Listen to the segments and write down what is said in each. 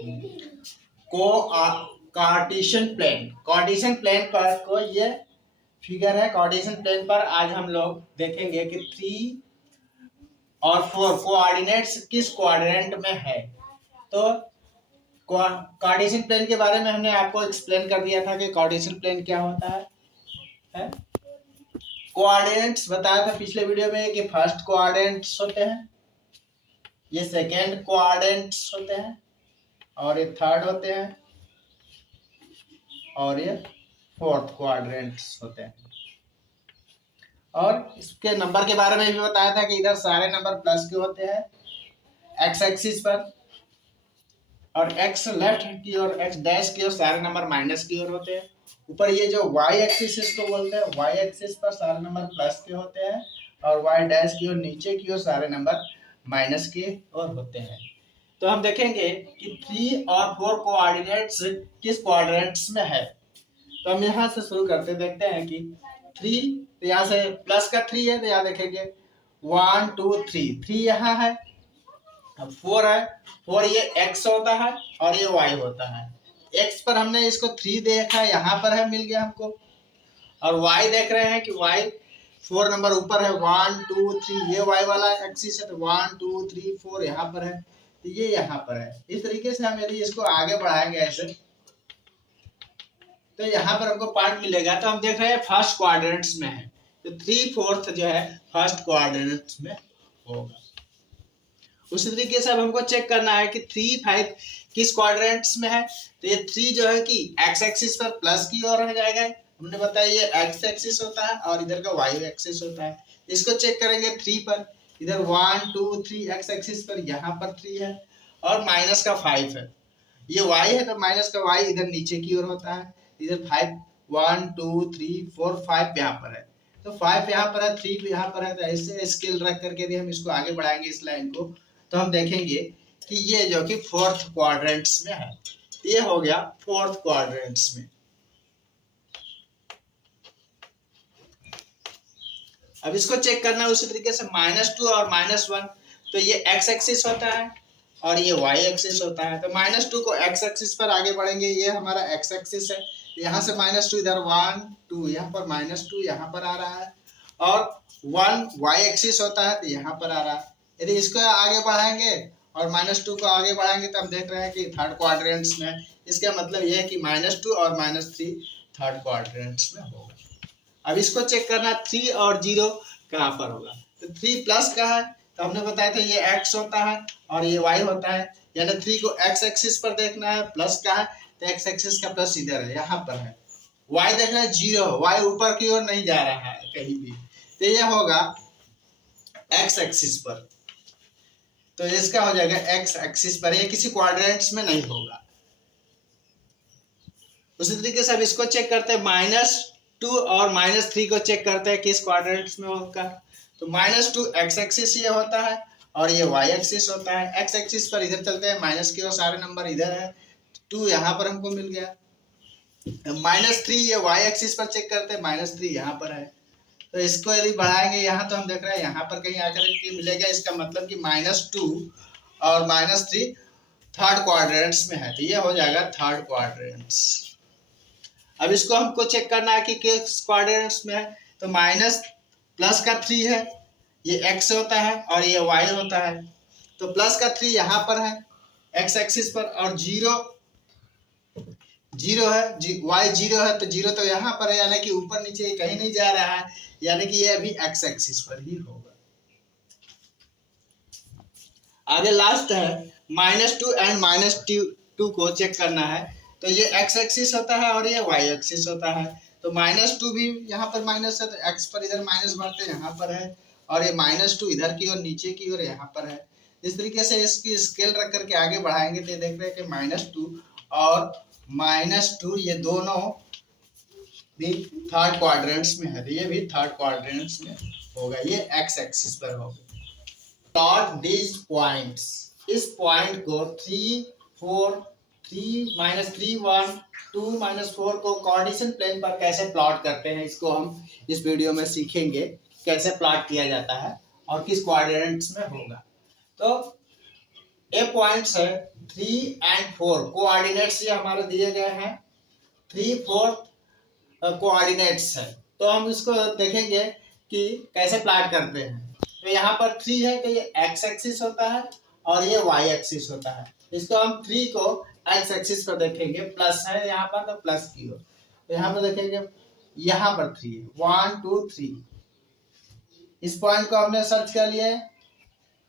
को Cartesian plane, Cartesian plane पर को ये फिगर है। कार्टेशियन प्लेन पर आज हम लोग देखेंगे कि 3 और 4 कोऑर्डिनेट्स किस क्वाड्रेंट में है। तो कार्टेशियन प्लेन के बारे में हमने आपको एक्सप्लेन कर दिया था कि कार्टेशियन प्लेन क्या होता है? कोऑर्डिनेट्स बताया था पिछले वीडियो में कि फर्स्ट कोऑर्डिनेट्स होते हैं, ये सेकेंड कोऑर्डिनेट्स होते हैं, और ये थर्ड होते हैं, और ये फोर्थ क्वाड्रेंट्स होते हैं। और इसके नंबर के बारे में भी बताया था कि इधर सारे नंबर प्लस के होते हैं एक्स एक्सिस पर, और एक्स लेफ्ट की ओर, एक्स डैश की ओर सारे नंबर माइनस की ओर होते हैं। ऊपर ये जो वाई एक्सिस इसको बोलते हैं, वाई एक्सिस पर सारे नंबर प्लस के होते हैं, और वाई डैश की ओर नीचे की ओर सारे नंबर माइनस के ओर होते हैं। तो हम देखेंगे कि 3 और 4 कोऑर्डिनेट्स किस क्वाड्रेंट्स में है। तो हम यहाँ से शुरू करते देखते हैं कि 3, तो यहाँ से प्लस का 3 है, तो यहाँ देखेंगे 1 2 3, 3 यहाँ है। अब 4 है, 4 ये x होता है और ये y होता है। x पर हमने इसको 3 देखा, यहाँ पर है, मिल गया हमको। और y देख रहे हैं कि y 4 नंबर ऊपर है, 1 2 3, ये y वाला एक्सिस है, तो 1 2 3 4 यहाँ पर है, तो ये यहाँ पर है। इस तरीके से हम यदि इसको आगे बढ़ाएंगे ऐसे, तो यहाँ पर हमको पार्ट मिलेगा। तो हम देख रहे हैं फर्स्ट क्वाड्रेंट्स में है, तो 3/4 जो है फर्स्ट क्वाड्रेंट्स में होगा। उसी तरीके से अब हमको चेक करना है कि 3 5 किस क्वाड्रेंट्स में है। तो ये 3 जो है कि एक्स एक्सिस पर प्लस की ओर रह जाएगा, हमने बताया ये एक्स एक्सिस होता है और इधर का वाई एक्सिस होता है। इसको चेक करेंगे 3 पर, इधर 1 2 3 एक्स एक्सिस पर, यहाँ पर 3 है और माइनस का 5 है, ये y है, तो माइनस का y इधर नीचे की ओर होता है। इधर 5 1 2 3 4 5 यहाँ पर है, तो 5 यहाँ पर है, 3 यहाँ पर है। तो ऐसे स्केल रख करके यदि हम इसको आगे बढ़ाएंगे इस लाइन को, तो हम देखेंगे कि ये जो कि फोर्थ क्वाड्रेंट्स में है। ये हो गया फोर्थ क्वाड्रेंट्स में। अब इसको चेक करना है उसी तरीके से -2 और -1, तो ये x एक्सिस होता है और ये y एक्सिस होता है। तो -2 को x एक्सिस पर आगे बढ़ेंगे, ये हमारा x एक्सिस है, यहाँ से -2 इधर 1 2, यहाँ पर -2 यहाँ पर आ रहा है, और 1 y एक्सिस होता है, तो यहाँ पर आ रहा है। यदि इसको आगे बढ़ाएंगे और -2 को आगे बढ़ाएंगे, तो हम देख रहे हैं कि थर्ड क्वाड्रेंट्स में। इसका मतलब यह है कि -2 और -3 थर्ड क्वाड्रेंट्स में होगा। अब इसको चेक करना 3 और 0 कहाँ पर होगा। तो 3 प्लस का है, तो हमने बताया था ये x होता है और ये y होता है, यानी 3 को x एक्सिस पर देखना है, प्लस का है, तो x एक्सिस का प्लस इधर है, यहाँ पर है। y देखना है 0, y ऊपर की ओर नहीं जा रहा है कहीं भी, तो ये होगा x एक्सिस पर, तो इसका हो जाएगा x एक्सिस पर, ये किसी क्वाड्रेंट्स में नहीं होगा। उसी तरीके से अब इसको चेक करते हैं, -2 और -3 को चेक करते हैं किस क्वाड्रेंट्स में होगा। तो -2 x एक्सिस ये होता है और ये y एक्सिस होता है। x एक्सिस पर इधर चलते हैं, माइनस की ओर सारे नंबर इधर है, 2 यहाँ पर हमको मिल गया। -3 ये y एक्सिस पर चेक करते हैं, -3 यहाँ पर है। तो इसको यदि बढ़ाएंगे यहाँ, तो हम देख रहे हैं यहाँ पर कहीं आकर के मिलेगा। इसका मतलब कि -2 और -3 थर्ड क्वाड्रेंट्स में है, तो ये हो जाएगा थर्ड क्वाड्रेंट्स। अब इसको हमको चेक करना है कि किस क्वाड्रेंट्स में है। तो प्लस का 3 है, ये x होता है और ये y होता है। तो प्लस का 3 यहाँ पर है x एक्सिस पर, और 0 है, y 0 है, तो 0 तो यहाँ पर है, यानी कि ऊपर नीचे कहीं नहीं जा रहा है, यानी कि ये अभी x एक्सिस पर ही होगा। आगे लास्ट है -2 एंड -2 को चेक करना है। तो ये x एक्सिस होता है और ये y एक्सिस होता है। तो -2 भी यहाँ पर माइनस है, तो x पर इधर माइनस बढ़ते यहाँ पर है, और ये -2 इधर की ओर नीचे की ओर यहाँ पर है। इस तरीके से इसकी स्केल रख करके आगे बढ़ाएंगे, तो देख रहे हैं कि -2 और -2 ये दोनों भी थर्ड क्वाड्रेंट्स में है, तो ये भी थर्ड क्वाड्रेंट्स में होगा, ये x एक्सिस पर होगा। प्लॉट दीज पॉइंट्स, इस पॉइंट को 3 4 3 -3 1 2 -4 को कार्टेशियन प्लेन पर कैसे प्लॉट करते हैं, इसको हम इस वीडियो में सीखेंगे कैसे प्लॉट किया जाता है और किस क्वाड्रेंट्स में होगा। तो ए पॉइंट्स है 3 एंड 4 कोऑर्डिनेट्स ये हमारे दिए गए हैं, 3 4 कोऑर्डिनेट्स है। तो हम इसको देखेंगे कि कैसे प्लॉट करते हैं। तो यहाँ पर 3 है तो ये एक्स एक्सिस होता है और ये वाई एक्सिस होता है। इसको हम 3 को एक्स एक्सिस पर देखेंगे, प्लस है यहाँ पर तो प्लस की हो, तो यहाँ पर देखेंगे यहाँ पर 3 1 2 3, इस पॉइंट को हमने सर्च कर लिया है।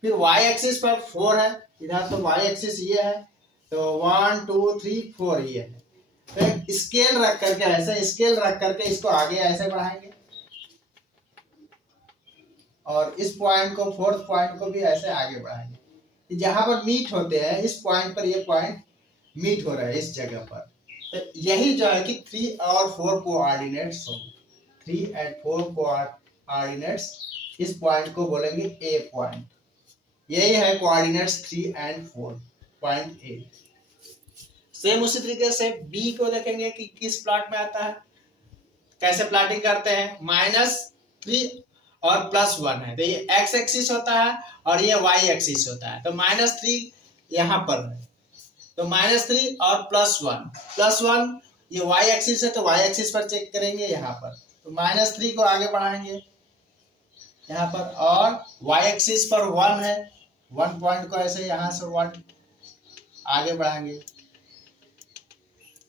फिर वाई एक्सिस पर 4 है इधर, तो वाई एक्सिस ये है, तो 1 2 3 4 ये है। तो स्केल रख करके ऐसे स्केल रख करके इसको आगे ऐसे बढ़ाएंगे और इस पॉइंट को फोर्थ पॉइंट को भी ऐसे आगे बढ़ाएंगे। जहां पर मीट होते हैं इस पॉइंट पर, ये पॉइंट मीट हो रहा है इस जगह पर, तो यही जो है कि 3 और 4 कोऑर्डिनेट्स हो, 3 एंड 4 कोऑर्डिनेट्स, इस पॉइंट को बोलेंगे ए पॉइंट। यही है coordinates 3 and 4 point A. Same उसी तरीके से बी को देखेंगे कि किस प्लॉट में आता है, कैसे प्लॉटिंग करते हैं। -3 और +1 है, तो ये एक्स एक्सिस होता है और ये वाई एक्सिस होता है। तो -3 यहाँ पर है, तो -3 और +1 ये वाई एक्सिस है, तो वाई एक्सिस पर चेक करेंगे यहाँ पर, तो -3 को आगे बढ़ाएंगे यहाँ पर, और वाई एक्सिस पर 1 है, 1 पॉइंट को ऐसे यहाँ से 1 आगे बढ़ाएंगे।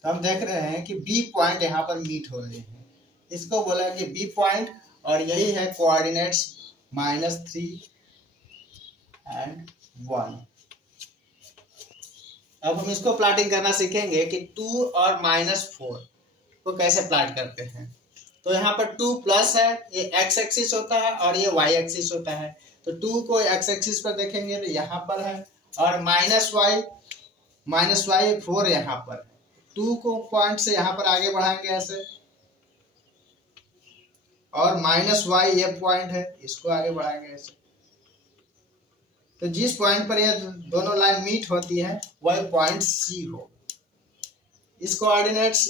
तो हम देख रहे हैं कि बी पॉइंट यहाँ पर मीट हो रहे हैं, इसको बोला कि बी पॉइंट, और यही है कोऑर्डिनेट्स -3 एंड 1। अब हम इसको प्लॉटिंग करना सीखेंगे कि 2 और -4 को कैसे प्लॉट करते हैं। तो यहाँ पर 2 प्लस है, ये एक्स एक्सिस होता है और ये वाई एक्सिस होता है, तो 2 को एक्स एक्सिस पर देखेंगे तो यहाँ पर है, और -y 4 यहाँ पर है। 2 को पॉइंट से यहाँ पर आगे बढ़ाएंगे ऐसे, और -y ये पॉइंट है, इसको आगे बढ़ाएंगे ऐसे। तो जिस पॉइंट पर ये दोनों लाइन मीट होती है वह पॉइंट सी हो। इस कोऑर्डिनेट्स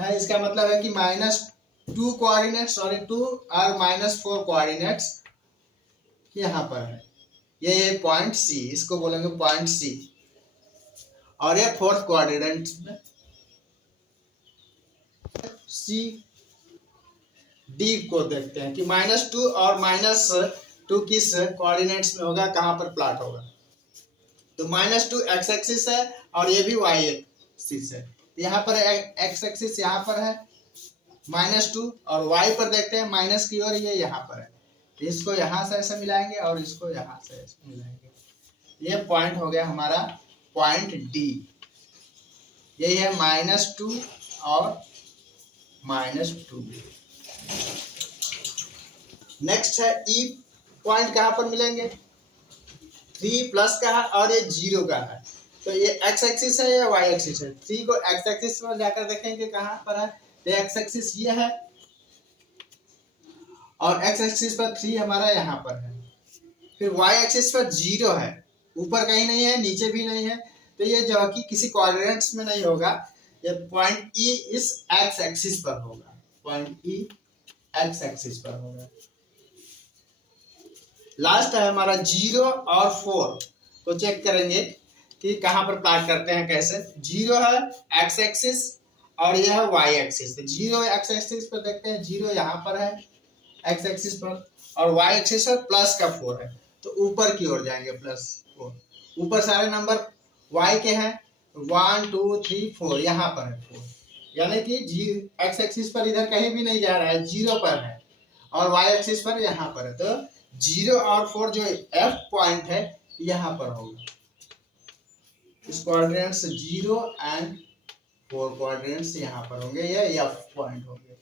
है, इसका मतलब है कि -2 कोऑर्डिनेट्स, सॉरी 2 और -4 कोऑर्डिनेट्स यहाँ पर है, ये पॉइंट सी, इसको बोलेंगे पॉइंट सी। और ये फोर्थ कोऑर्डिनेट में सी डी को देखते हैं कि -2 और -2 किस कोऑर्डिनेट्स में होगा, कहां पर प्लॉट होगा। तो -2 एक्स एक्सिस है और ये भी वाई एक्सिस है, यहाँ पर एक्स एक्सिस यहाँ पर है -2, और वाई पर देखते हैं माइनस की ओर, ये यहाँ पर है, इसको यहाँ से ऐसे मिलाएंगे और इसको यहाँ से ऐसे मिलाएंगे। ये पॉइंट हो गया हमारा पॉइंट डी, यही है -2 और -2। नेक्स्ट है ई पॉइंट, कहाँ पर मिलेंगे, 3 प्लस का है और ये 0 का है, तो ये एक्स एक्सिस है या वाई एक्सिस है। 3 को एक्स एक्सिस पर जाकर देखेंगे कहाँ पर है, तो एक्स एक्सिस ये है और एक्स एक्सिस पर 3 हमारा यहाँ पर है। फिर वाई एक्सिस पर 0 है, ऊपर कहीं नहीं है नीचे भी नहीं है, तो ये जो कि किसी कोऑर्डिनेट्स में नहीं होगा, ये पॉइंट ई इस एक्स एक्सिस पर होगा, पॉइंट ई एक्स एक्सिस पर होगा। लास्ट है हमारा 0 और 4 को चेक करेंगे कि कहां पर प्लॉट करते हैं, कैसे। 0 है एक्स एक्सिस और यह है वाई एक्सिस, तो 0 एक्स एक्सिस पर देखते हैं, 0 यहाँ पर है एक्स एक्सिस पर, और वाई एक्सिस पर प्लस का 4 है, तो ऊपर की ओर जाएंगे +4। ऊपर सारे नंबर वाई के हैं, 1 2 3 4, यहाँ पर है 4, यानी कि एक्स एक्सिस पर इधर कहीं भी नहीं जा रहा है, 0 पर है, और वाई एक्सिस पर यहाँ पर है, तो 0 और 4 जो एफ पॉइंट है यहाँ पर होगा। इस कोऑर्डिनेट्स 0 एंड 4 कोऑर्डिनेट्स यहाँ पर होंगे, ये एफ पॉइंट होंगे।